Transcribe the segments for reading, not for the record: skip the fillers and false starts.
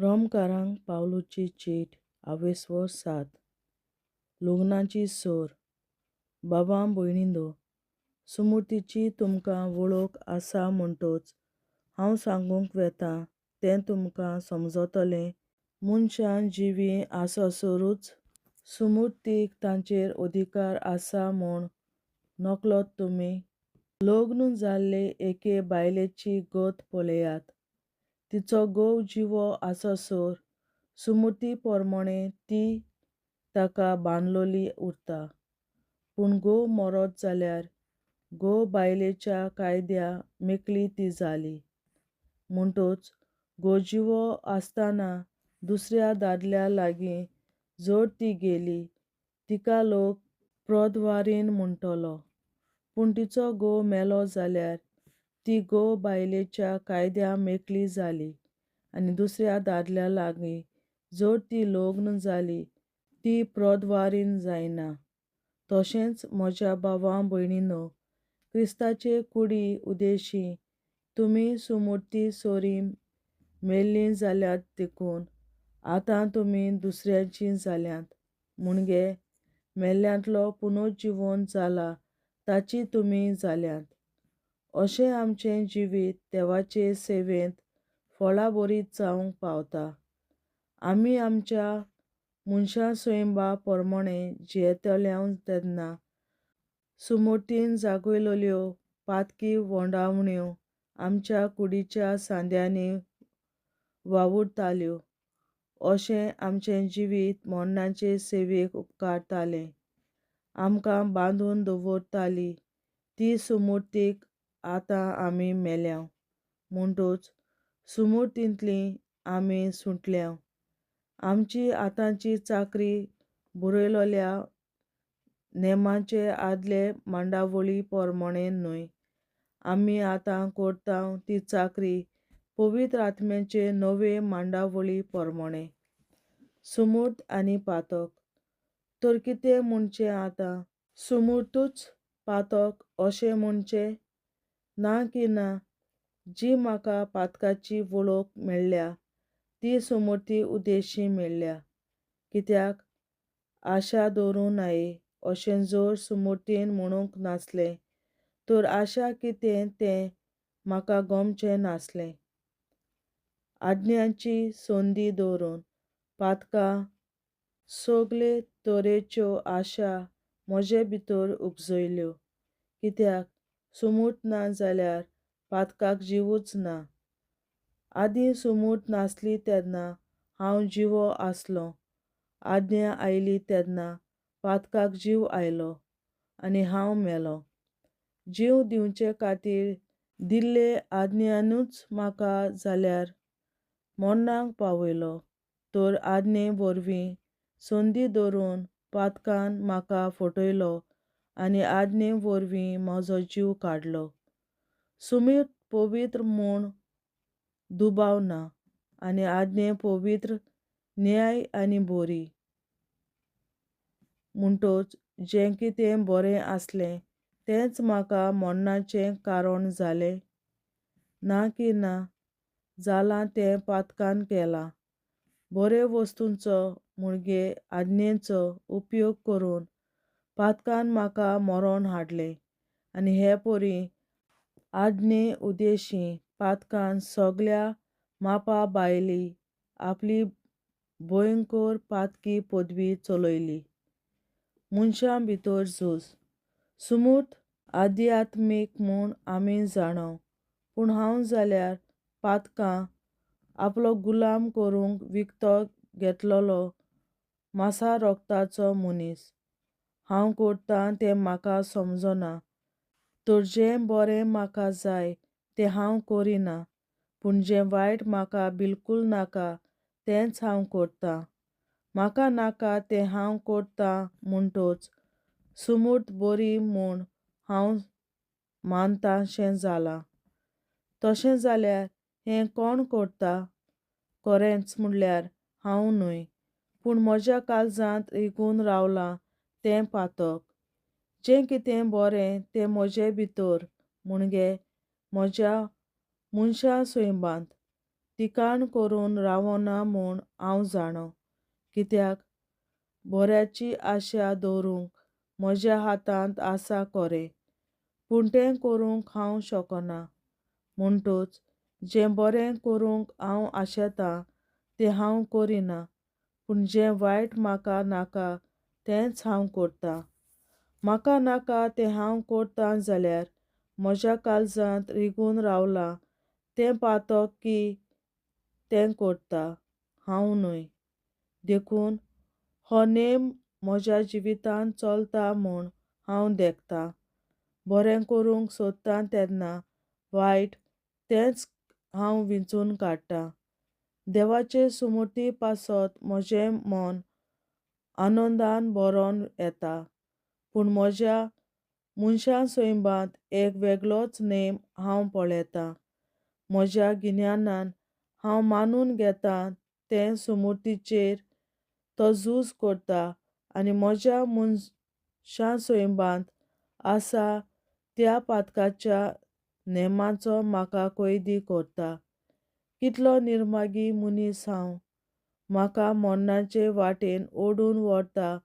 रोमकारांक पावलुची चीट आवेसवो 7. लुग्नाची सोर. बाबां भयणींनो, सुमूर्तीची तुमकां वळख आसा म्हणटच हांव सांगूंक वेतां तें तुमकां समजतलें. मनशां जिवी आससरूच सुमूर्तीक तांचेर अधिकार आसा म्हूण नकळोत तुमी. लग्न जाल्ले एके बायलेची गत पळयात. तिचो घोव जिवो आससर सुमूर्ती पोरमोणें ती ताका बांदलोली उरता. पूण घोव मरत जाल्यार घोव बायलेच्या कायद्या मेकळी ती जाली. म्हणटच घोव जिवो आसतना दुसऱ्या दादल्या लागीं जर ती गेली तिका लोक प्रौद्वारीण म्हणटलो. पूण तिचो घोव मेलो जाल्यार ती घोव बायलेच्या कायद्या मेकळी जाली आनी दुसऱ्या दादल्या लागीं जर ती लग्न जाली ती प्रौद्वारीण जायना. तशेंच म्हज्या भावां भयणींनो, क्रिस्ताचे कुडी उद्देशी तुमी सुमूर्ती सोरी मेल्लीं जाल्यात देखून आतां तुमी दुसऱ्यांची जाल्यात. म्हणजे मेल्ल्यांतलो पुनर्जीवन जाला ताची तुमी जाल्यात. अशें आमचें जिवीत देवाचे सेवेंत फळां बरीं जावंक पावता. आमी आमच्या मनशा स्वयंभा पोरमोणें जियेतल्यो तेन्ना सुमूर्तीन जागयलोल्यो पातकी वोंडावण्यो आमच्या कुडीच्या सांद्यांनी वावुरताल्यो. अशें आमचें जिवीत मरणाचे सेवेक उपकारतालें. आमकां बांदून दवरताली ती सुमूर्तीक आतां आमी मेल्यां म्हणटच सुमूर्तींतलीं आमी सुटल्यां. आमची आतांची चाकरी बरयलोल्या नेमाचे आदले मांडावळी पोरमोणें न्हय. आमी आतां करता ती चाकरी पवित्र आत्म्याचे नवे मांडावळी पोरमोणें. सुमूर्त आनी पातक. तर कितें म्हणचें आतां? सुमूर्तूच पातक अशें म्हणचें? ना की ना. जी म्हाका पातकाची वळख मेळ्ळ्या ती सुमूर्ती उद्देशी मेळ्ळ्या. कित्याक आशा दवरूं नये अशें जर सुमूर्तीन म्हणूंक नासलें तर आशा कितें तें म्हाका गमचें नासलें. आज्ञांची संदी दवरून पातकां सगळे तरेच्यो आशा म्हजे भितर उपजयल्यो. कित्याक सुमूर्त ना जाल्यार पातकाक जिवूच ना. आदीं सुमूर्त नासली तेन्ना हांव जिवो आसलों. आज्ञा आयली तेन्ना पातकाक जीव आयलो आनी हांव मेलों. जीव दिवचे खातीर दिल्ले आज्ञानूच म्हाका जाल्यार मरणाक पावयलो. तर आज्ञे वरवीं संदी दवरून पातकान म्हाका फटयलो आनी आज्ञे वरवीं म्हजो जीव काडलो. सुमूर्त पवित्र म्हूण दुबाव ना आनी आज्ञा पवित्र, न्यायी आनी बरी. म्हणटच जें कितें बरें आसलें तेंच म्हाका मरणाचें कारण जालें? ना की ना. जालां तें पातकान केलां. बरे वस्तूंचो म्हणजे आज्ञेचो उपयोग करून पातकान म्हाका मरण हाडलें आनी हे परी आज्ञे उद्देशी पातकान सगळ्या मापा भायली आपली भयंकर पातकी पदवी चलयली. मनशां भितर झूज. सुमूर्त आध्यात्मीक म्हूण आमी जाणव. पूण हांव जाल्यार पातकां आपलो गुलाम करूंक विकतो घेतलोलो मांसा रोगताचो मनीस. हांव करतां तें म्हाका समजना. तर जें बरें म्हाका जाय तें हांव करिना. पूण जें वायट म्हाका बिलकूल नाका तेंच हांव करतां. म्हाका नाका तें हांव करतां म्हणटच सुमूर्त बरी म्हूण हांव मानताशें जालां. तशें जाल्यार हें कोण करता? खरेंच म्हणल्यार हांव न्हय. पूण म्हज्या काळजांत रिगून रावलां तें पातक. जें कितें बरें तें म्हजे भितर म्हणजे म्हज्या मनशा स्वयंभांत तिकाण करून रावना म्हूण हांव जाणो. कित्याक बऱ्याची आशा दवरूंक म्हज्या हातांत आसा खरें, पूण तें करूंक हांव शकना. म्हणटूच जें बरें करूंक हांव आशेतां तें हांव करिना, पूण जें वायट म्हाका नाका तेंच हांव करतां. म्हाका नाका तें हांव करतां जाल्यार म्हज्या काळजांत रिगून रावलां तें पातक की तें करतां हांव न्हय. देखून हो नेम म्हज्या जिवितांत चलता म्हूण हांव देखतां. बरें करूंक सोदतां तेन्ना वायट तेंच हांव विंचून काडटां. देवाचे सुमृती पासत म्हजें मन आनंदान भरोन येता. पूण म्हज्या मनशा सैबांत एक वेगळोच नेम हांव पळयतां. म्हज्या गिन्यानान हांव मानून घेतां ते सुमृतीचेर तो झूज करता आनी म्हज्या मनशा सैबांत आसा त्या पातकाच्या नेमाचो म्हाका कैदी करता. कितलो निर्मागी मनीस हांव. म्हाका मरणाचे वाटेन ओडून व्हरता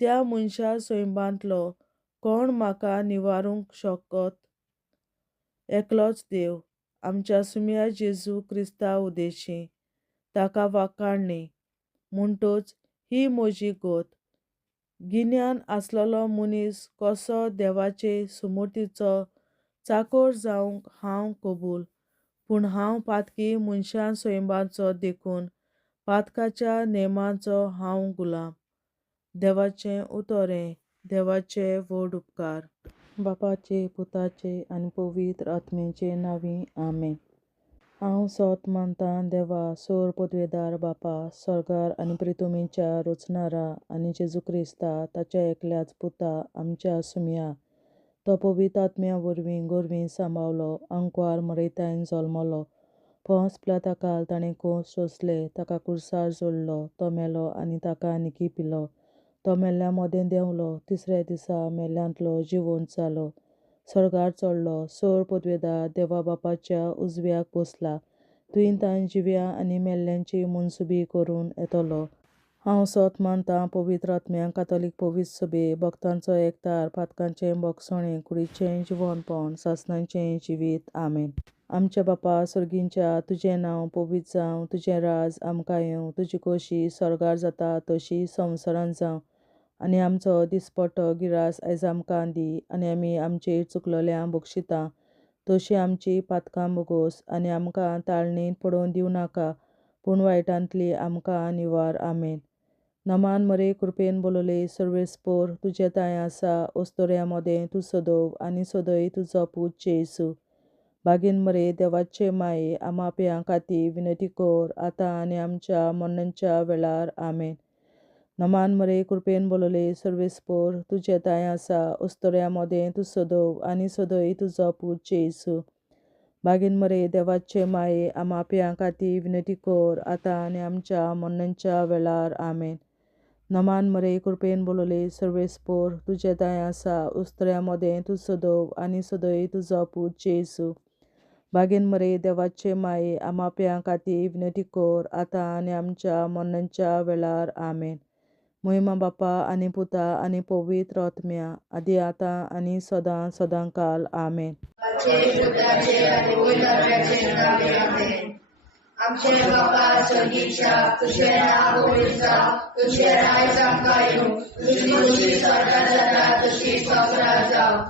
त्या मनशा सैबांतलो कोण म्हाका निवारूंक शकत? एकलोच देव, आमच्या सुम्या जेजू क्रिस्ता उदेशी. ताका वाखाणणी. म्हणटूच ही म्हजी गोत. गिन्यान आसलोलो मनीस कसो देवाचे सुमृतीचो चाकर जावंक हांव कबूल, पूण हांव पातकी मनशा सैबांचो देखून पातकाच्या नेमाचो हांव गुलाम. देवाचें उतोरें. देवाचे व्हड उपकार. बापाचे, पुताचे आनी पवित्र आत्म्याचे नांवीं आमेन. हांव सोत मानतां देवा, सोर पदवेदार बापा, स्वर्गार आनी पृथ्वीच्या रचणारा आनी जेजू क्रिस्ता ताच्या एकल्याच पुता आमच्या सुम्या. तो पवित्र आत्म्या वरवीं गोरवीं सांबाळलो, अंकवार मरयतायन जल्मलो. पोंस पिलाताकाल ताणें खूंस सोंसले, ताका क्रुसार जोडलो, तो मेलो आनी ताका निकी पिलो. तो मेल्ल्या मोदें देंवलो, तिसऱ्या दिसा मेल्ल्यांतलो जिवंत जालो, स्वर्गार चडलो, सोर पदवेदार देवा बापाच्या उजव्याक बसला, थंय तांण जिव्या आनी मेल्ल्यांची मनसुबी करून येतलो. हांव सोत मानतां पवित्र आत्म्यांक, कातोलीक पवित्र सभे, भक्तांचो एकठार, पातकांचें भोगसणें, कुडीचें जिवंतपण, सासणाचें जिवीत. आमेन. आमच्या बापा सुर्गींच्या, तुजें नांव पवित्र जावं, तुजें राज आमकां येवं, तुजी खोशी स्वर्गार जाता तशी संवसारांत जावं. आनी आमचो दिसपट्टो गिरास आयज आमकां दी, आनी आमी आमचेर चुकलोल्यांक बक्षितां तशी आमची पातकां बोगोस, आनी आमकां ताळणेंत पडोवन दिवं नाका, पूण वायटांतली आमकां निवार. आमेन. नमान मरे कृपेन बोलोले सर्वेस्पोर, तुजे ताय आसा ओस्तोऱ्या मोदें तूं सदोव आनी सदय तुजो पूत जेजू. बागीन मरे देवाचे माये, आमा पियां खातीर विनंती कर, आतां आनी आमच्या मरणाच्या वेळार. आमेन. नमान मरे कृपेन बोलोले सर्वेस्पोर, तुजे ताय आसा ओस्तोऱ्या मोदें तूं सदोव आनी सदय तुजो पूत जेजू. बागीन मरे देवाचे माये, आमा पियां खातीर विनंती कर, आतां आनी आमच्या मरणाच्या वेळार. आमेन. नमान मरे कृपेन बोलोले सर्वेस्पोर, तुजे ताय आसा ओस्तोऱ्या मोदें तूं सदोव आनी सदय तुजो पूत जेजू. बागीन मरे देवाचे माये, आमा पियां खातीर विनंती कर, आतां आनी आमच्या मरणाच्या वेळार. आमेन. महिमा बापा आनी पुता आनी पवित्र आत्म्या, आदी आतां आनी सदां सदांकाल. आमेन. आमचे बापा स्वर्गीच्या, तुझें नांव पवित्र जावं, तुझें राज आमकां येवं, तुजी खोशी स्वर्गार जाता तशी संवसारांत जावं.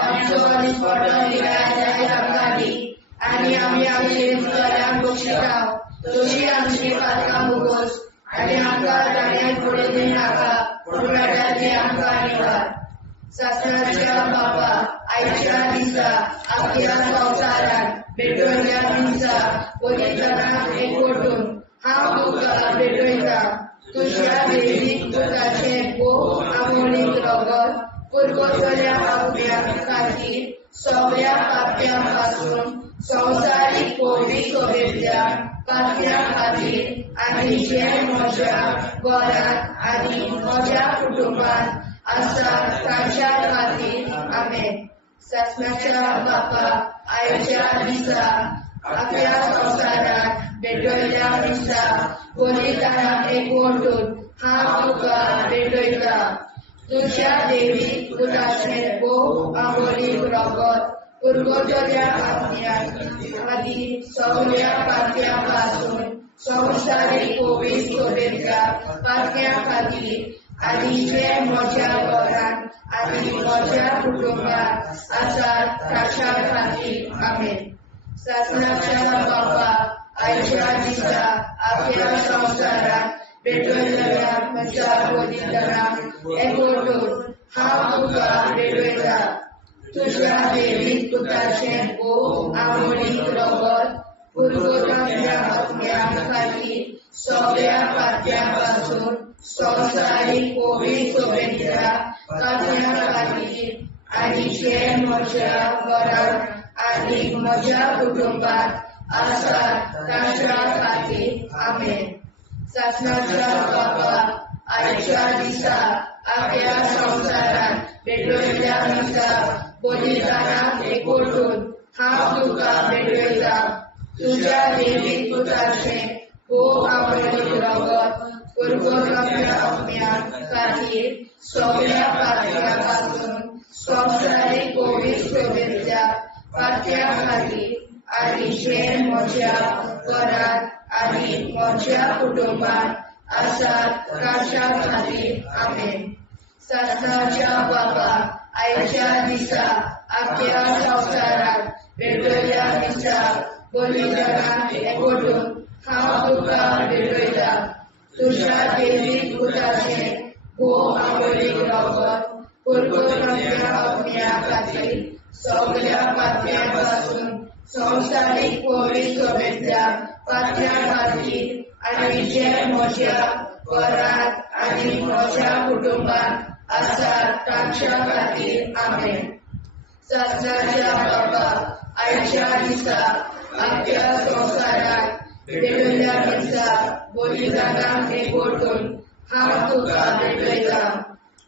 आमचो दिसपट्टो गिरास आयज आमकां दी, आनी आमी आमचेर चुकलोल्यांक बक्षितां तशी आमची पातकां बोगोस, आनी आमकां ताळणेंत पडोवन दिवं नाका, पूण वायटांतली आमकां निवार. सासणाच्या बापा, आयच्या दिसा आख्या संवसारांत भेटोयल्या दिसा पवित्रतांत एकवटून हांव तुका भेटयतां. तुज्या वेळीक दुदाचें खूब आमोणीक रगत पुरगसल्या पापण्या खातीर सगळ्या पाप्यां पासून संवसारीक पवित्र सभेंतल्या पाप्यां खातीर, आनी जे म्हज्या घरांत आनी म्हज्या कुटुंबांत आसा तांच्या खातीर. आमेन. सासणाच्या बापा, आयच्या दिसा आपल्या संसारात भेटवयल्या मिसा बोलिताना एकवटून हांव तुका भेटयता. तुझ्या देवी पुराशें भोव आंबोलीक रगत पुरगोटल्या आत्म्याक आदी सगळ्या पात्या पासून संवसारीक कोवीड सोबेतल्या पात्या खातीर आनी जे म्हज्या घरांत आनी म्हज्या कुटुंबात आसात ताच्या खातीर आमेन. शासनाच्या बापा आयच्या दिसा आपल्या संवसारात भेटवयल्या म्हज्या बोलिदानाक एकवटून हांव तुका भेटयता. तुझ्या देवीक पुताचें भोव आंबोलीक रगत पुरगोटल्या आत्म्या खातीर सगळ्या पात्या पासून संवसारीक कोवीड सोबेतल्या पात्या खातीर आनी जे म्हज्या घरांत आनी म्हज्या कुटुंबात आसात ताच्या खातीर आमेन. शासनाच्या बापा आयच्या दिसा आपल्या संवसारात भेटवयल्या मिसा बोलिदानाक एकवटून हांव तुका भेटयता. तुझ्या देवीक पुताचें भोव आंबोलीक रगत पुरगोटल्या आत्म्या खातीर सगळ्या पात्या पासून संवसारीक कोवीड सोबेतल्या पात्या खातीर आनी जे म्हज्या घरांत आनी म्हज्या कुटुंबात आसात ताच्या खातीर आमेन. शासनाच्या बापा आयच्या दिसा आपल्या संवसारात भेटवयल्या मिसा बोलिदानाक एकवटून हांव तुका भेटयता. तुझ्या देवीक पुताचें भोव आंबोलीक रगत पुरगोटल्या आत्म्या खातीर सगळ्या पात्या पासून संवसारीक कोवीड सोबेतल्या पात्या खातीर आनी जे म्हज्या घरांत आनी म्हज्या कुटुंबात आसात ताच्या खातीर आमेन. शासनाच्या बापा आयच्या दिसा आपल्या संवसारात भेटवयल्या मिसा बोलिदानाक एकवटून हांव तुका भेटयता.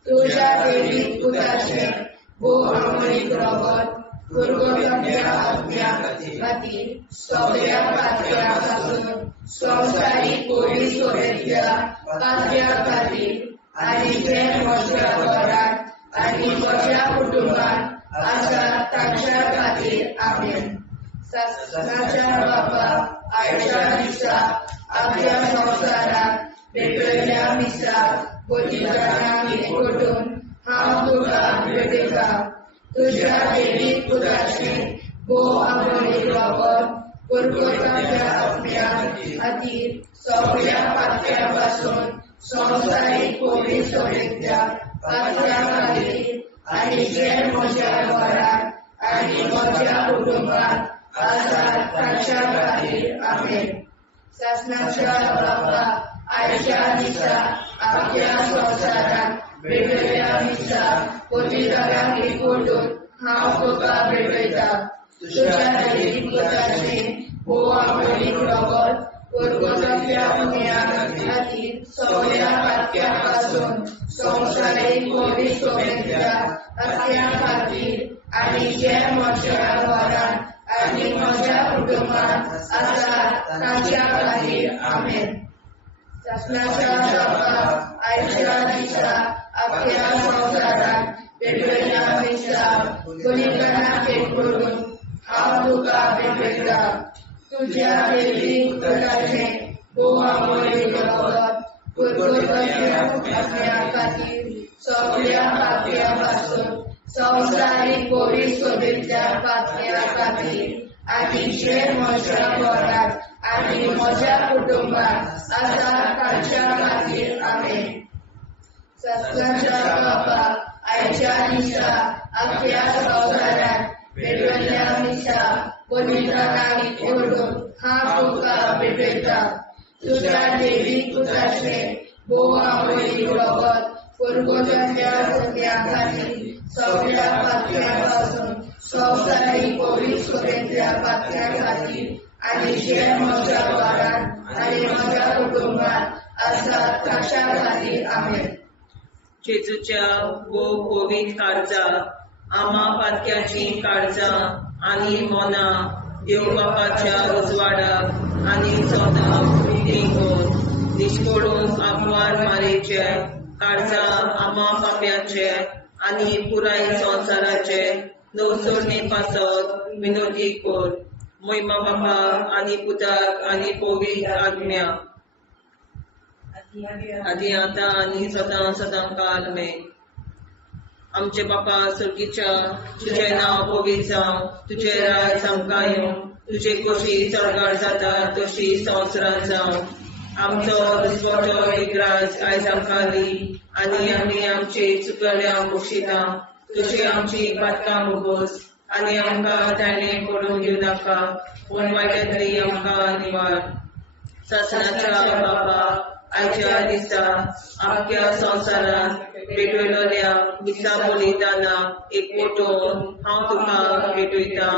तुझ्या देवीक पुताचें भोव आंबोलीक रगत पुरगोटल्या आत्म्या खातीर सगळ्या पात्या पासून संवसारीक कोवीड सोबेतल्या पात्या खातीर आनी जे म्हज्या घरांत आनी म्हज्या कुटुंबात आसात ताच्या खातीर आमेन. शासनाच्या बापा आयच्या दिसा आपल्या संवसारात भेटवयल्या मिसा बोलिदानाक एकवटून हांव तुका भेटयता. तुझ्या देवीक पुताचें भोव आंबोलीक रगत पुरगोटल्या आत्म्या खातीर सगळ्या पात्या पासून संवसारीक कोवीड सोबेतल्या पात्या खातीर आनी जे म्हज्या घरांत आनी म्हज्या कुटुंबात आसात ताच्या खातीर आमेन. शासनाच्या बापा आयच्या दिसा आपल्या संवसारात भेटवयल्या मिसा बोलिदानाक एकवटून हांव तुका भेटयता. तुझ्या देवीक पुताचें भोव आंबोलीक रगत पुरगोटल्या आत्म्या खातीर सगळ्या पात्या पासून संवसारीक कोवीड सोबेतल्या पात्या खातीर आनी जे म्हज्या घरांत आनी म्हज्या कुटुंबात आसात ताच्या खातीर आमेन. शासनाच्या बापा आयच्या दिसा आपल्या संवसारात भेटवयल्या मिसा बोलिदानाक एकवटून हांव तुका भेटयता. तुझ्या देवीक पुताचें भोव आंबोलीक रगत पुरगोटल्या आत्म्या खातीर सगळ्या पात्या पासून संवसारीक कोवीड सोबेतल्या पात्या खातीर आनी जे म्हज्या घरांत आनी म्हज्या कुटुंबात आसात ताच्या खातीर आमेन. शासनाच्या बापा आयच्या दिसा आपल्या संवसारात भेटवयल्या मिसा बोलिदानाक एकवटून हांव तुका भेटयता. तुझ्या देवीक पुताचें भोव आंबोलीक रगत पुरगोटल्या आत्म्या खातीर सगळ्या पात्या पासून संवसारीक कोवीड सोबेतल्या पात्या खातीर आनी जे म्हज्या घरांत आनी म्हज्या कुटुंबात आसात ताच्या खातीर आमेन. जेजूच्या भोव कोवीड काळजा आमा पात्याची काळजां आनी मनां देव बापाच्या उजवाडाक आनी सोदाक निघून निष्पडून अपमान मारेचे काळजा आमा पाप्याचे आनी पुराय संवसाराचे नवसोडणे पासत विनोदी कोर महिमा बापा आनी पुताक आनी पवित्र आज्ञा आदी आता आनी सदां सदां काल मे आमचे बापा सुर्गीच्या तुझे नाव पवित्र जावं तुझे राय सामका येवं तुझे कशी चडगाड जाता तशी संवसारांत जावं आमचो दुसरो विग्राज आयज आमकां दी आनी आमी आमचे चुकल्यांक बक्षिता तशी आमची पातकां मुगोस आनी आमकां ताणें पडून दिवं नाका पूण वायटांतली आमकां निवार सासणाच्या बापा आयच्या दिसा आख्या संवसारांत भेटयलोल्या दिसा बलिदाना एकवटून हांव तुका भेटयता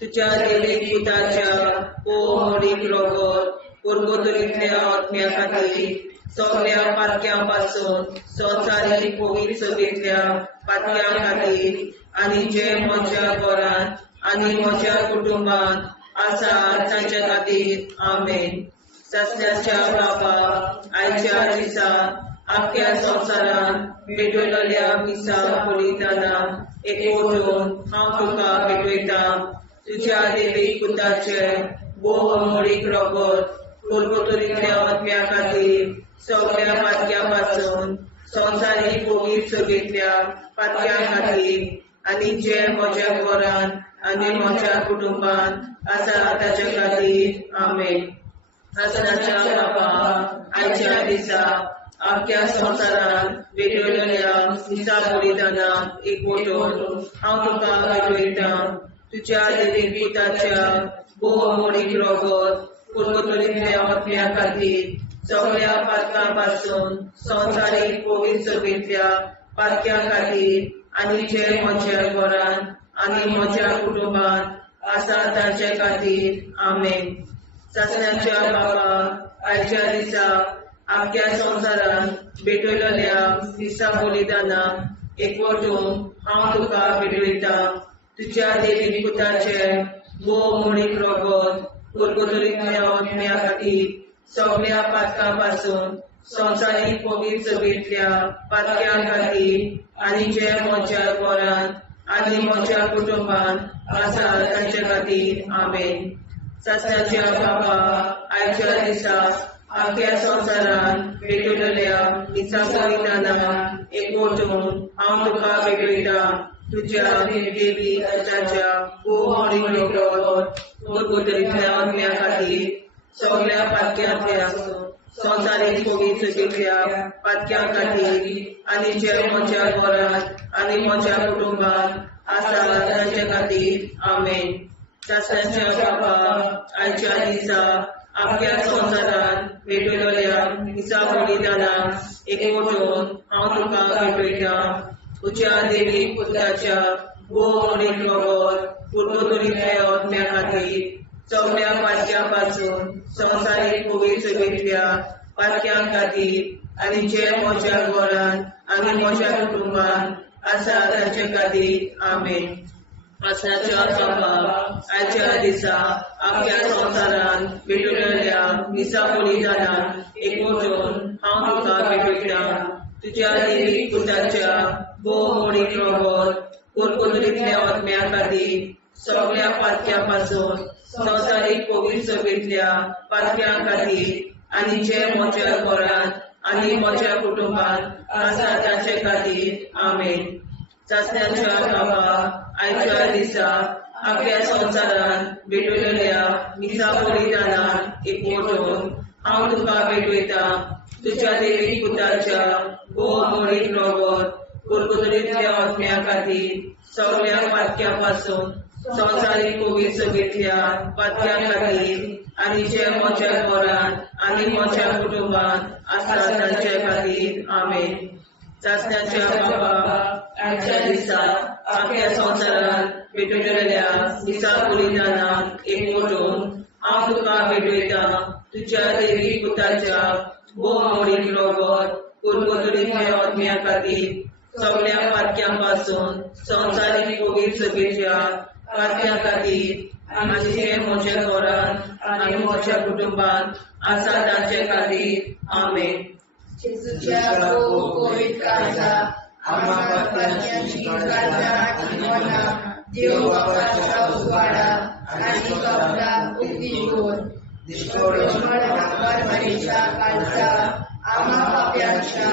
तुज्या देवीक पुताच्या मोडीक रोगोत पुर्गोतरींतल्या आत्म्या खातीर सगळ्या पातक्यां पासून संवसारीक पवित्र सभेंतल्या पातक्यां खातीर आनी जे म्हज्या घरांत आनी म्हज्या कुटुंबांत आसा तांच्या खातीर आमेन सस्याच्या बापा आयच्या दिसा आख्या संवसारांत भेटयलोल्या मिसा बलिदाना एकवटून हांव तुका भेटयता तुज्या देवीक पुताचे मोडीक रोगोत पुर्गोतरींतल्या आत्म्या खातीर सगळ्या पातक्यां पासून संवसारीक पवित्र सभेंतल्या पातक्यां खातीर आनी जे म्हज्या घरांत आनी म्हज्या कुटुंबांत आसा ताच्या खातीर आमेन सासणाच्या बापा आयच्या दिसा आख्या संवसारांत भेटयलोल्या मिसा बलिदाना एकवटून हांव तुका भेटयता तुज्या देवीक पुताच्या मोडीक रोगोत पुर्गोतरींतल्या आत्म्या खातीर सगळ्या पातकां पासून संवसारीक पवित्र सभेंतल्या पातक्यां खातीर आनी जे म्हज्या घरांत आनी म्हज्या कुटुंबांत आसा ताचे खातीर आमेन सासणाच्या बापा आयच्या दिसा आख्या संवसारांत भेटयलोल्या मिसा बलिदाना एकवटून हांव तुका भेटयता तुज्या देवीक पुताचे मोडीक रोगोत पुर्गोतरींतल्या आत्म्या खातीर सगळ्या पातकां पासून संवसारीक पवित्र सभेंतल्या पातक्यां खातीर आनी जे म्हज्या घरांत आनी म्हज्या कुटुंबांत आसा तांचे खातीर आमेन सासणाच्या बापा आयच्या दिसा आख्या संवसारांत भेटयलोल्या मिसा बलिदाना एकवटून हांव तुका भेटयता तुज्या देवीक पुताच्या मोडीक रोगोत पुर्गोतरींतल्या आत्म्या खातीर सगळ्या पातक्यांतल्या संवसारीक पवित्र सभेंतल्या पातक्यां खातीर आनी जे म्हज्या घरांत आनी म्हज्या कुटुंबांत आसा तांचे खातीर आमेन सासणाच्या बापा आयच्या दिसा आख्या संवसारांत भेटयलोल्या मिसा बलिदाना एकवटून हांव तुका भेटयता तुज्या देवीक पुताच्या मोडीक रोगोत पुर्गोतरींतल्या आत्म्या खातीर सगळ्या पातक्यां पासून संवसारीक पवित्र सभेंतल्या पातक्यां खातीर आनी जे म्हज्या घरांत आनी म्हज्या कुटुंबांत आसा तांचे खातीर आमेन सासणाच्या बापा आयच्या दिसा आख्या संवसारांत भेटयलोल्या मिसा बलिदाना एकवटून हांव तुका भेटयता तुज्या देवीक पुताच्या मोडीक रोगोत पुर्गोतरींतल्या आत्म्या खातीर सगळ्या पातक्यां पासून संवसारीक पवित्र सभेंतल्या पातक्यां खातीर आनी जे म्हज्या घरांत आनी म्हज्या कुटुंबांत आसा तांचे खातीर आमेन सासणाच्या बापा आयच्या दिसा आख्या संवसारांत भेटयलोल्या मिसा बलिदाना एकवटून हांव तुका भेटयता तुज्या देवीक पुताच्या मोडीक रोगोत पुर्गोतरींतल्या आत्म्या खातीर सगळ्या पातक्यां पासून संवसारीक पवित्र सभेंतल्या पातक्यां खातीर आनी जे म्हज्या घरांत आनी म्हज्या कुटुंबांत आसा तांचे खातीर आमेन सासणाच्या बापा आयच्या दिसा आख्या संवसारांत भेटयलोल्या मिसा बलिदाना एकवटून हांव तुका भेटयता तुज्या देवीक पुताच्या मोडीक रोगोत पुर्गोतरींतल्या आत्म्या खातीर सगळ्या पातक्यां पासून संवसारीक पवित्र सभेंतल्या पातक्यां खातीर आनी जे म्हज्या घरांत आनी म्हज्या कुटुंबात आसा ताचे खातीर आमेन. जेजूच्या पवित्र काळजा आम्हा पापांची काळजा आनी मना देव बापाच्या उजवाडा आनी कबरात उक्ती कर. मरणच्या काळजा आम्हा पाप्यांच्या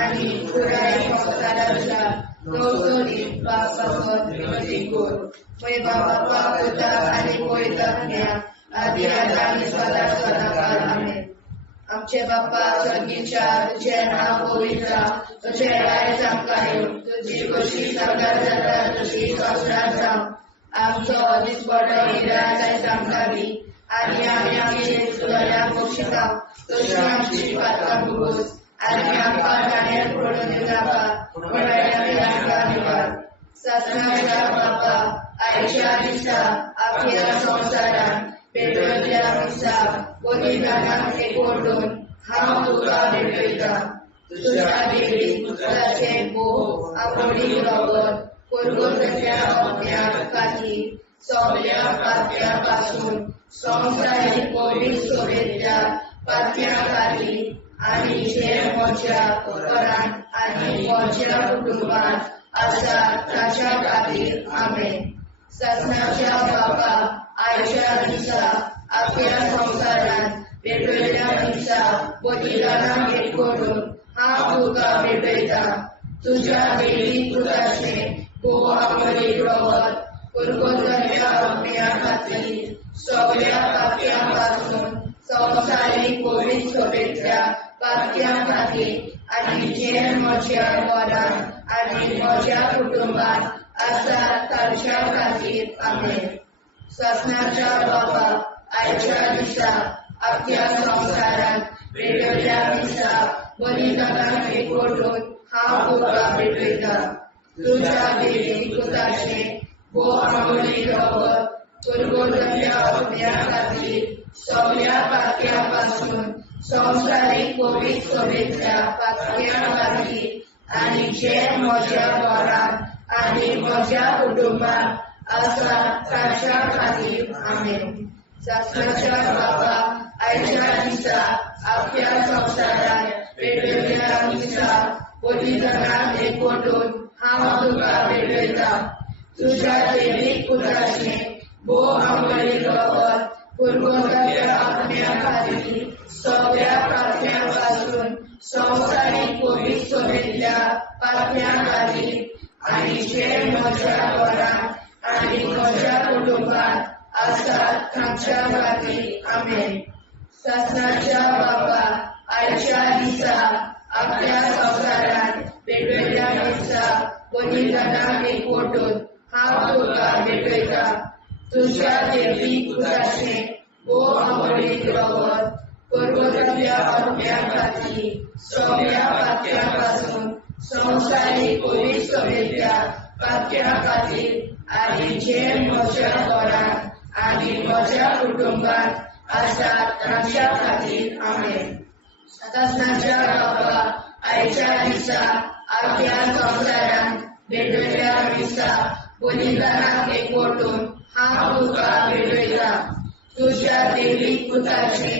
आनी पुराय संसाराच्या नवसरीत वासावर विनंती कर. पै बाबा पुता आनी पवित्रात्म्या आदी आनी सदा सदाकाळ आमेन. आमचे बाप्पा स्वर्गीच्या तुझे नाव पवित्र तुझे राय जावं तुझी कशी सरकार जाता तशी संसार जावं. आमचो दिसपडो हिराय सांगताली आनी आमी सुदाऱ्या पोशिता तशी आमची पात्रां भोगोस आनी आमकां गाण्यार पडून निवार. ससनाच्या बाप्पा आयच्या दिसा आपल्या संसारान पेटवल्या दिसा बलिदानाक एकवटून हांव तुका भेटयता. तुझ्या देवी पुत्राचे भोव आपणी रगत पुरगोतल्या अज्ञान खातीर सगळ्या पात्या पासून संवसारीक पवित्र सोबेतल्या पात्या खातीर आनी जे म्हज्या घरांत आनी म्हज्या कुटुंबात आसा ताच्या खातीर आमेन. ससनाच्या बापा आयच्या दिसा आपल्या संसारान पेटवल्या दिसा बलिदानाक एकवटून हांव तुका भेटयता. तुझ्या देवी पुत्राचे भोव आपणी रगत पुरगोतल्या अज्ञा खातीर सगळ्या पात्या पासून संवसारीक पवित्र सोबेतल्या पात्या खातीर आनी जे म्हज्या घरांत आनी म्हज्या कुटुंबात आसा ताच्या खातीर आमेन. ससनाच्या बापा आयच्या दिसा आपल्या संसारान पेटवल्या दिसा बलिदानाक एकवटून हांव तुका भेटयता. तुझ्या देवी पुत्राचे भोव आपणी रगत पुरगोतल्या अज्ञा खातीर सगळ्या पात्या पासून संवसारीक पवित्र सोबेतल्या पात्या खातीर आनी जे म्हज्या घरांत आनी म्हज्या कुटुंबात आसा ताच्या खातीर आमेन. ससनाच्या बापा आयच्या दिसा आपल्या संसारान पेटवल्या दिसा बलिदानाक एकवटून हांव तुका भेटयता. तुझ्या देवी पुत्राचे भोव आपणी रगत पुरगोतल्या अज्ञा खातीर सगळ्या पात्या पासून संवसारीक पवित्र सोबेतल्या पात्या खातीर आनी जे म्हज्या घरांत आनी म्हज्या कुटुंबात आसा ताच्या खातीर आमेन. ससनाच्या बापा आयच्या दिसा आपल्या संसारान पेटवल्या दिसा बलिदानाक एकवटून हांव तुका भेटयता. तुझ्या देवी पुत्राचे भोव आपणी रगत पुरगोतल्या अज्ञा खातीर सगळ्या पात्या पासून संवसारीक पवित्र सोबेतल्या पात्या खातीर आनी जे म्हज्या घरांत आनी म्हज्या कुटुंबात आसा ताच्या खातीर आमेन. ससनाच्या बापा आयच्या दिसा आपल्या संसारान पेटवल्या दिसा बलिदानाक एकवटून हांव तुका भेटयता. तुझ्या देवी पुत्राचे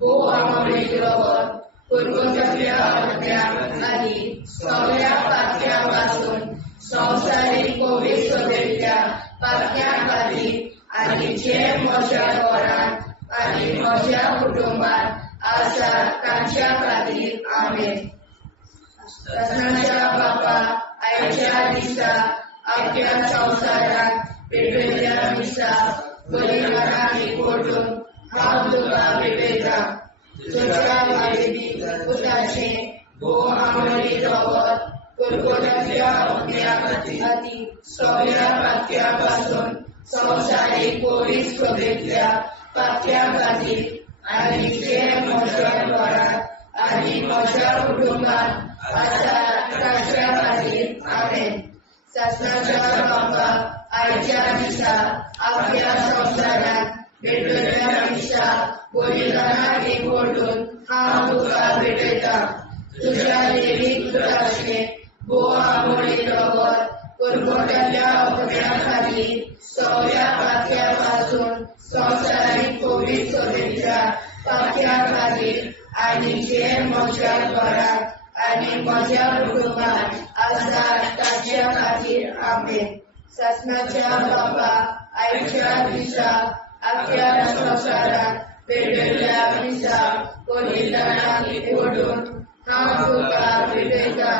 भोव आपणी रगत पुरगोतल्या अज्ञा खातीर सगळ्या पात्या पासून संवसारीक पवित्र सोबेतल्या पात्या खातीर आनी जे म्हज्या घरांत आनी म्हज्या कुटुंबात आसा ताच्या खातीर आमेन. ससनाच्या बापा आयच्या दिसा आपल्या संसारान पेटवल्या दिसा बलिदानाक एकवटून हांव तुका भेटयता. तुझ्या देवी पुत्राचे भोव आपणी रगत पुरगोतल्या अज्ञा खातीर सगळ्या पात्या पासून संवसारीक पवित्र सोबेतल्या पात्या खातीर आनी जे म्हज्या घरांत आनी म्हज्या कुटुंबात आसा ताच्या खातीर आमेन. ससनाच्या बापा आयच्या दिसा आपल्या संसारान पेटवल्या दिसा बलिदानाक एकवटून हांव तुका भेटयता. तुझ्या देवी पुत्राचे भोव आपणी रगत पुरगोतल्या अज्ञा खातीर सगळ्या पातक्यापासून संवसारीक कोविड सोबेच्या पातक्या खातीर आनी जे म्हज्या घरात आनी म्हज्या कुटुंबात आसात तांच्या खातीर आमेन. शासनाच्या बाबा आयच्या दिसा आख्या संवसारात पेटयल्ल्या दिसा कोविडाक एकवटून हांव तुका भेटयता.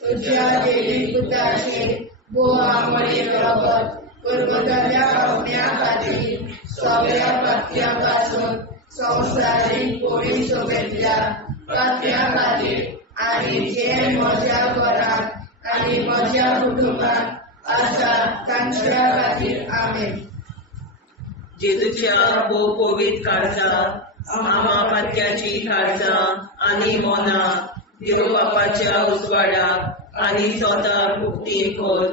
तुज्या देवी पुताचे भोव आमोणें रगत परगतल्या पावण्या खातीर सगळ्या पातक्यापासून संवसारीक कोविड सोबेतल्या पातक्या खातीर आनी जे म्हज्या घरात आनी म्हज्या कुटुंबात आसा तांच्या खातीर आमेन. जेजूच्या भोव कोविड काळजां आमा पातक्याची काळजां आनी मोना देव बापाच्या उजवाडाक आनी स्वता मुक्ती कोर.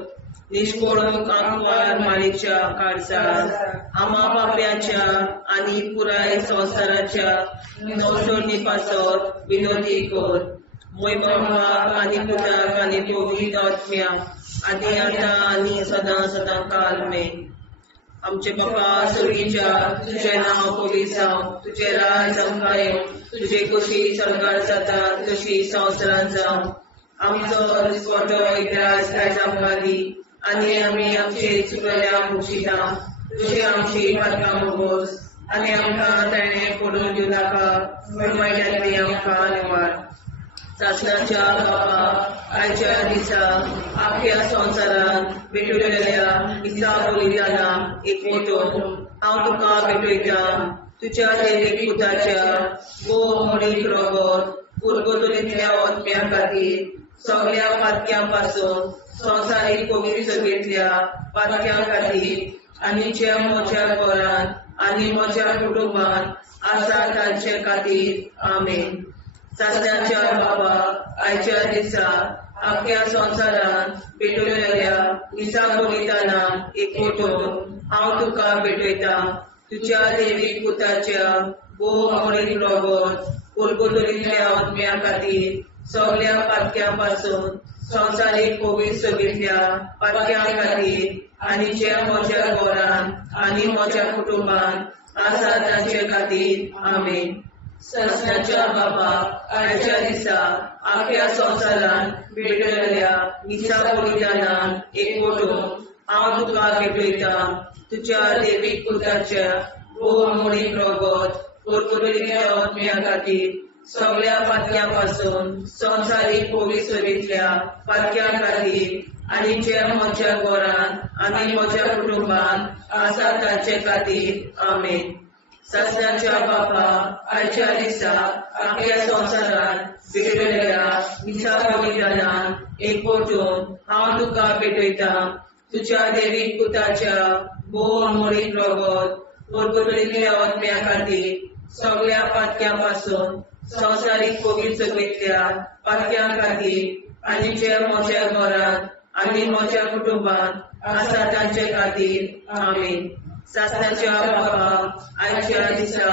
निष्पळूक आंकवार माळेच्या काळजात आमा बाप्याच्या आनी पुराय संवसाराच्या मोसोडणी पासत विनोदी कोर. मोय बापाक आनी पुताक आनी पवित्र आत्म्याक आदी आतां आनी सदां सदां काल मेन. आमचे बापा सुर्गीच्या तुझे नांव पवित्र जावं, तुझे राज आमकां येवं, तुझे कशी सरकार जाता तशी संवसारांत जावं. आमचो दिसवटो एकदांच आयज आमकां दी आनी आमी आमचे चुकल्यांक बक्षिता. तुजी आमची पातकां भोगोस आनी आमकां ताणें पडून दिवं नाका, वायट्यांतली आमकां निवार. शासनाच्या बाबा आयच्या दिसा आख्या संवसारांत भेटयल्ल्या दिसा बलिदानाक एकवटून हांव तुका भेटयता. तुज्या देवीक पुताच्या भोव मोडीक रगत पुरगतुलींतल्या आत्म्या खातीर सगळ्या पातक्यां पासून संवसारीक कोविड सोबेतल्या पातक्यां खातीर आनी जे म्हज्या घरांत आनी म्हज्या कुटुंबात आसा तांचे खातीर आमेन. शासनाच्या बाबा आयच्या दिसा आख्या संवसारांत भेटयल्ल्या दिसा बलिदानाक एकवटून हांव तुका भेटयता. तुज्या देवीक पुताच्या भोव मोडीक रगत पुरगतुलींतल्या आत्म्या खातीर सगळ्या पातक्यां पासून संवसारीक कोविड सोबेतल्या पातक्यां खातीर आनी जे म्हज्या घरांत आनी म्हज्या कुटुंबात आसा तांचे खातीर आमेन. शासनाच्या बाबा आयच्या दिसा आख्या संवसारांत भेटयल्ल्या दिसा बलिदानाक एकवटून हांव तुका भेटयता. तुज्या देवीक पुताच्या भोव मोडीक रगत पुरगतुलींतल्या आत्म्या खातीर सगळ्या पातक्यां पासून संवसारीक कोविड सोबेतल्या पातक्यां खातीर आनी जे म्हज्या घरांत आनी म्हज्या कुटुंबात आसा तांचे खातीर आमेन. शासनाच्या बापा आयच्या दिसा आख्या संवसारांत भेटयल्ल्या दिसा बलिदानाक एकवटून हांव तुका भेटयता. तुज्या देवीक पुताच्या भोव मोडीक रगत पुरगतुलींतल्या आत्म्या खातीर सगळ्या पातक्यां पासून संवसारीक कोविड सोबेतल्या पातक्यां खातीर आनी जे म्हज्या घरांत आनी म्हज्या कुटुंबात आसा तांचे खातीर आमेन. शासनाच्या बाबा आयच्या दिसा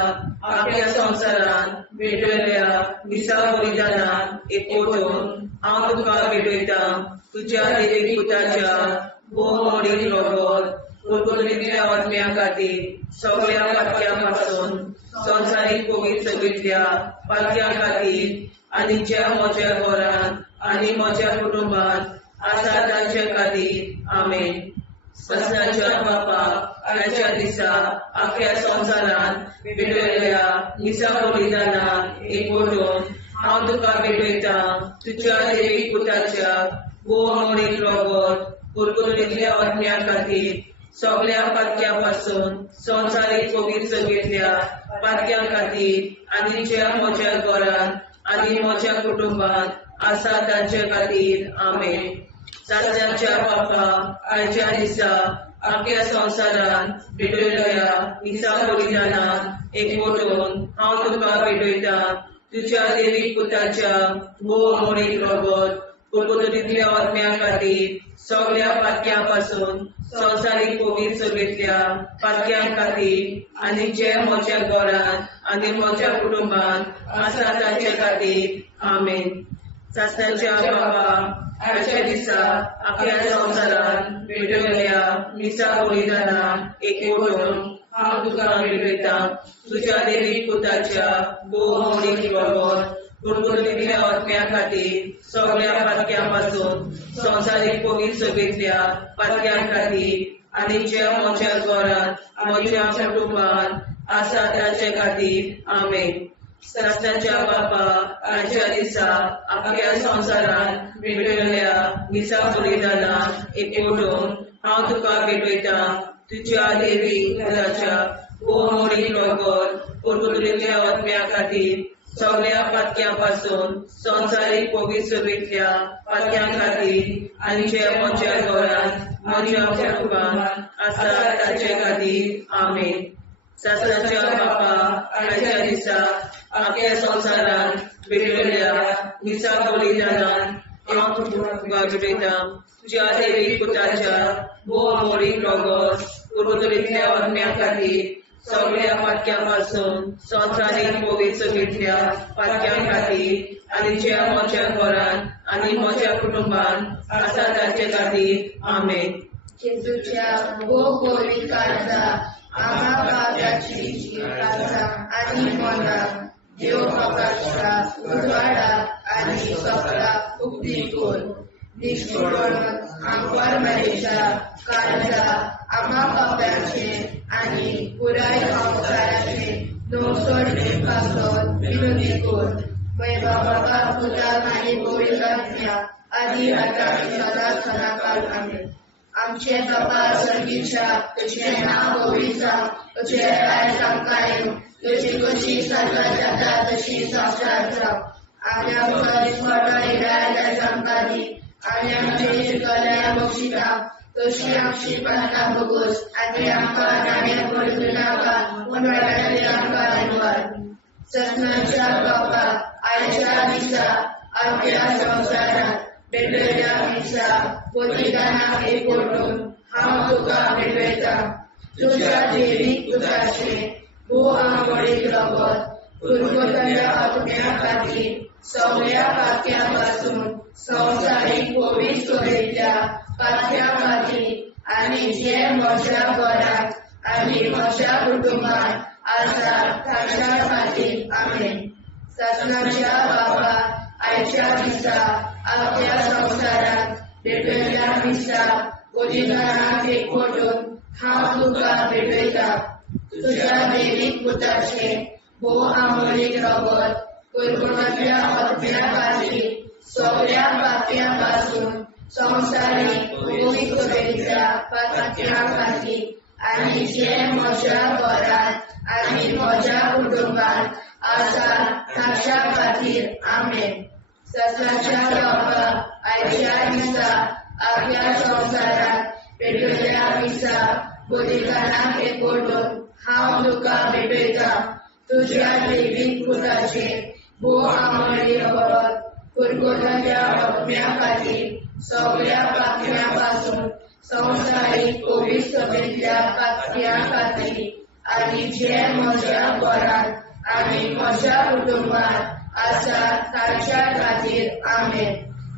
आख्या संवसारांत भेटयल्ल्या दिसा बलिदानाक एकवटून हांव तुका भेटयता. तुज्या देवीक पुताच्या भोव मोडीक रगत पुरगतुलींतल्या आत्म्या खातीर सगळ्या पातक्यां पासून संवसारीक कोविड सोबेतल्या पातक्यां खातीर आनी जे म्हज्या घरांत आनी म्हज्या कुटुंबात आसा तांचे खातीर आमेन. शासनाच्या बापा आयच्या दिसा आख्या संवसारांत भेटयल्ल्या दिसा बलिदानाक एकवटून हांव तुका भेटयता. तुज्या देवीक पुताच्या भोव मोडीक रगत पुरगतुलींतल्या आत्म्या खातीर सगळ्या पातक्यां पासून संवसारीक कोविड सोबेतल्या पातक्यां खातीर आनी जे म्हज्या घरांत आनी म्हज्या कुटुंबात आसा तांचे खातीर आमेन. शासनाच्या बापा आयच्या दिसा आख्या संवसारांत भेटयल्ल्या दिसा बलिदानाक एकवटून हांव तुका भेटयता. तुज्या देवीक पुताच्या भोव मोडीक रगत पुरगतुलींतल्या आत्म्या खातीर सगळ्या पातक्यां पासून संवसारीक कोविड सोबेतल्या पातक्यां खातीर आनी जे म्हज्या घरांत आनी म्हज्या कुटुंबात आसा तांचे खातीर आमेन. शासनाच्या बाबा आजच्या दिसा आपल्या संवसारान भेटलेल्या मिसा बलिदानान एकवटून हांव तुका भेटयता तुज्या देवीक पुताच्या भोवमौलीक रगत कुरकुरीतल्या आत्म्या खातीर सगळ्या पातक्यां पासून संवसारीक पवित्र सभेंतल्या पातक्यां खातीर आनी ज्या म्हज्या घरांत म्हज्या कुटुंबांत आसा ताचे खातीर आमेन. शास्त्राच्या बापा आजच्या दिसा आपल्या संवसारान भेटलेल्या मिसा बलिदानान एकवटून हांव तुका भेटयता तुज्या देवीक पुताच्या भोवमौलीक रगत कुरकुरीतल्या आत्म्या खातीर सगळ्या पातक्यां पासून संवसारीक पवित्र सभेंतल्या पातक्यां खातीर आनी जे म्हज्या घरांत म्हज्या कुटुंबांत आसा ताचे खातीर आमेन. शास्त्राच्या बापा आजच्या दिसा आपल्या संवसारान भेटलेल्या मिसा बलिदानान हांव तुका भेटयता तुज्या देवीक पुताच्या भोवमौलीक रगत कुरकुरीतल्या आत्म्या खातीर सगळ्या पातक्यां पासून संवसारीक पवित्र सभेंतल्या पातक्यां खातीर आनी ज्या म्हज्या घरांत आनी म्हज्या कुटुंबांत आसा ताचे खातीर आमेन. जेजूच्या पवित्र काळजा आम्हा पापाची काळजा आनी मना देव बापाच्या उजवाडा आनी सगळा मुक्ती कोर निष्ठुरण आमकां मेळच्या काळजा आम्हा पापाचे आनी पुराय संवसाराचे नवसोडणे पासून विनोदी कोर मैबा बाबा पुता आनी पवित्र आत्म्या आदी आतां सदां सदांकाळ आमेन. आमचे बाबा सर्गीच्या तुझे नाव पवित्र तुझे राज आमकां येवं तुझी कशी स्वर्गात जाता तशी संवसारांत जावं. आनी आमकां दिसपट्टो इरायत आमकां दी आनी आमचे शिकल्या बक्षिता तशी आमची प्रार्थना भोगोस आनी आमकां नाणे पडूं नाका पूण वायटांतल्यान आमकां वाचवार. सत्नाच्या बापा आयच्या दिसा आपल्या संवसारांत भेटलेल्या मिसा बलिदानाक एकवटून हांव तुका भेटयता तुज्या देवीक पुताचे भोवमौलीक रगत कुरकुरीतल्या आत्म्या खातीर सगळ्या पातक्यां पासून संवसारीक पवित्र सभेंतल्या पातक्यां खातीर आनी जे म्हज्या घरांत आनी म्हज्या कुटुंबांत आसा ताच्या खातीर आमेन. शासनाच्या बापा आयच्या दिसा आपल्या संवसारांत भेटलेल्या मिसा बलिदानाक एकवटून हांव तुका भेटयता तुज्या देवीक पुताचे भोवमौलीक रगत कुरकुरीतल्या आत्म्या खातीर सगळ्या पातक्यां पासून संवसारीक पवित्र सभेंतल्या पातक्यां खातीर आनी जे म्हज्या घरांत आनी म्हज्या कुटुंबांत आसा ताच्या खातीर आमेन. शास्त्राच्या बापा आयच्या दिसा आपल्या संवसारांत भेटलेल्या मिसा बलिदानाक एकवटून हांव तुका भेटयता तुज्या देवीक पुताचे भोवमौलीक रगत कुरकुरीतल्या आत्म्या खातीर सगळ्या पातक्यां पासून संवसारीक पवित्र सभेंतल्या पातक्यां खातीर आनी जे म्हज्या घरांत आनी म्हज्या कुटुंबांत आसा ताच्या खातीर आमेन.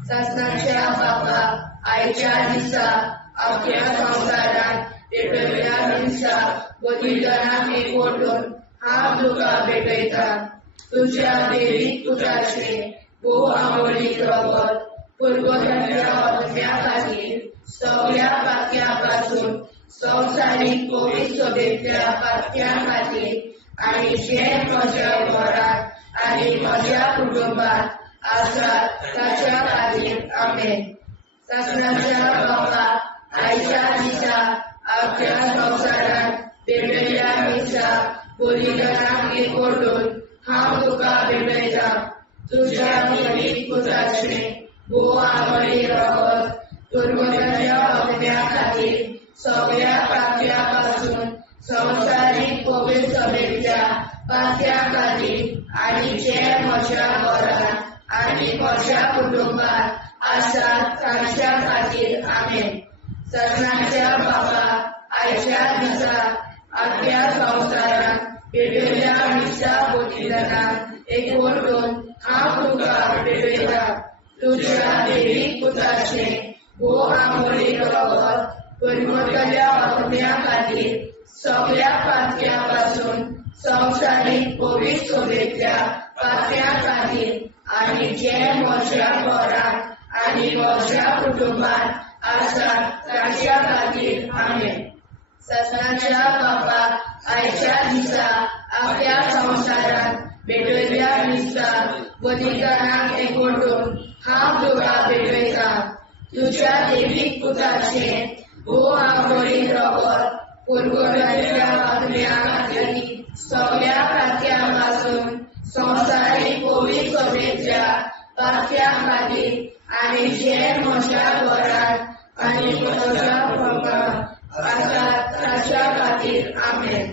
शासनाच्या बापा आयच्या दिसा आपल्या संवसारांत भेटलेल्या मिसा बलिदानाक एकवटून हांव तुका भेटयता तुज्या देवीक पुताचे भोवमौलीक रगत कुरकुरीतल्या आत्म्या खातीर सगळ्या पातक्यां पासून संवसारीक पवित्र सभेंतल्या पातक्यां खातीर आनी जे म्हज्या घरांत आनी म्हज्या कुटुंबांत आसा ताच्या खातीर आमेन. शासनाच्या बापा आयच्या दिसा आपल्या संवसारांत भेटलेल्या मिसा बलिदानाक एकवटून हांव तुका भेटयता तुज्या देवीक पुताचे भोवमौलीक रगत कुरकुरीतल्या आत्म्या खातीर सगळ्या पातक्यां पासून संवसारीक पवित्र सभेंतल्या पातक्यां खातीर आनी जे म्हज्या घरांत आनी म्हज्या कुटुंबांत आसा ताच्या खातीर आमेन. शासनाच्या बापा आयच्या दिसा आपल्या संवसारांत भेटलेल्या मिसा बलिदानाक एकवटून हांव तुका भेटयता तुझ्या देवीक पुताचे भो आमोरी रगत परमतल्या आत्म्या खातीर सगळ्या पातक्यापासून संवसारीक कोविड सोबेतल्या पातक्या खातीर आनी जे म्हज्या घरांत आनी म्हज्या कुटुंबांत आसात तांच्या खातीर आमेन. ससनाच्या बापाक आयच्या दिसा आपल्या संवसारांत भेटयल्या दिसा बलिदानाक एकवटून हांव तुका भेटयता. तुझ्या देवीक पुताचे भो आमोरी रगत पुरगोटल्या आत्म्या खातीर सगळ्या पातक्यां संवसारीक कोविड सोबेतल्या पातक्या खातीर आनी जे म्हज्या घरांत आनी म्हज्या कुटुंबांत आसात तांच्या खातीर आमेन.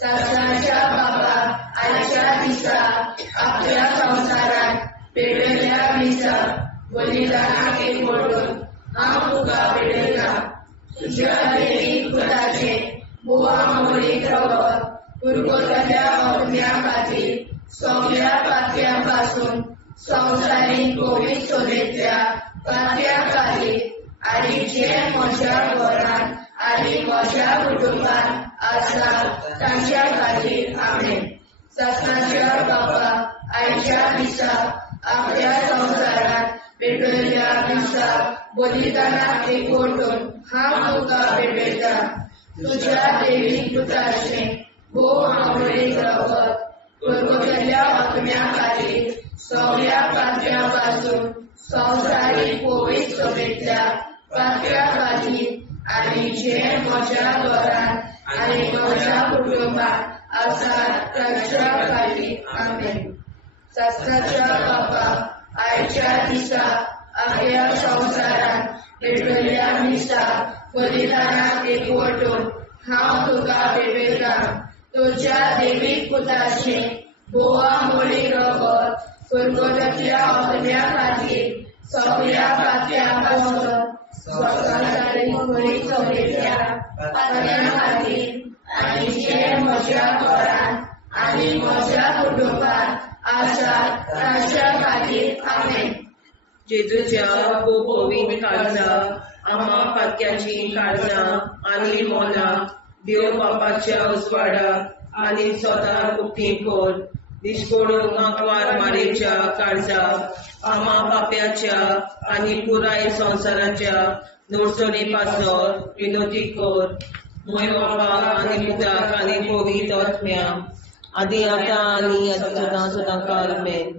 ससनाच्या बापाक आयच्या दिसा आपल्या संवसारांत भेटयल्या दिसा बलिदानाक एकवटून हांव तुका भेटयता. तुझ्या देवीक पुताचे भो आमोरी रगत पुरगोटल्या आत्म्या खातीर सगळ्या पातक्यां संवसारीक कोविड सोबेतल्या पातक्या खातीर आनी जे म्हज्या घरांत आनी म्हज्या कुटुंबांत आसात तांच्या खातीर आमेन. ससनाच्या बापाक आयच्या दिसा आपल्या संवसारांत भेटयल्या दिसा बलिदानाक एकवटून हांव तुका भेटयता. तुझ्या देवीक पुताचे भो आमोरी रगत पुरगोटल्या आत्म्या खातीर सगळ्या पातक्यां संवसारीक कोविड सोबेतल्या पातक्या खातीर आनी जे म्हज्या घरांत आनी म्हज्या कुटुंबांत आसात तांच्या खातीर आमेन. ससनाच्या बापाक आयच्या दिसा आपल्या संवसारांत भेटयल्या दिसा बलिदानाक एकवटून हांव तुका भेटयता. तुझ्या देवीक पुताचे भो आमोरी रगत पुरगोटल्या आत्म्या खातीर सगळ्या पातक्यां संवसारीक कोविड सोबेतल्या पातक्या खातीर आनी जे म्हज्या घरांत आनी म्हज्या कुटुंबांत आसात तांच्या खातीर आमेन. जेजूच्या भो कोविड काळजा आम्हा पातक्याची काळजां आनी मोना देव बापाच्या उजवाडाक आनी स्वता उक्ती कोर. दिसपडून आंकवार मारेच्या काळजा आम्हा पाप्याच्या आनी पुराय संवसाराच्या नोडसणी पासर विनोदी कोर. मोय बापाक आनी पुताक आनी पवित्र आत्म्या आदी आतां आनी सदां सदां काल आमेन.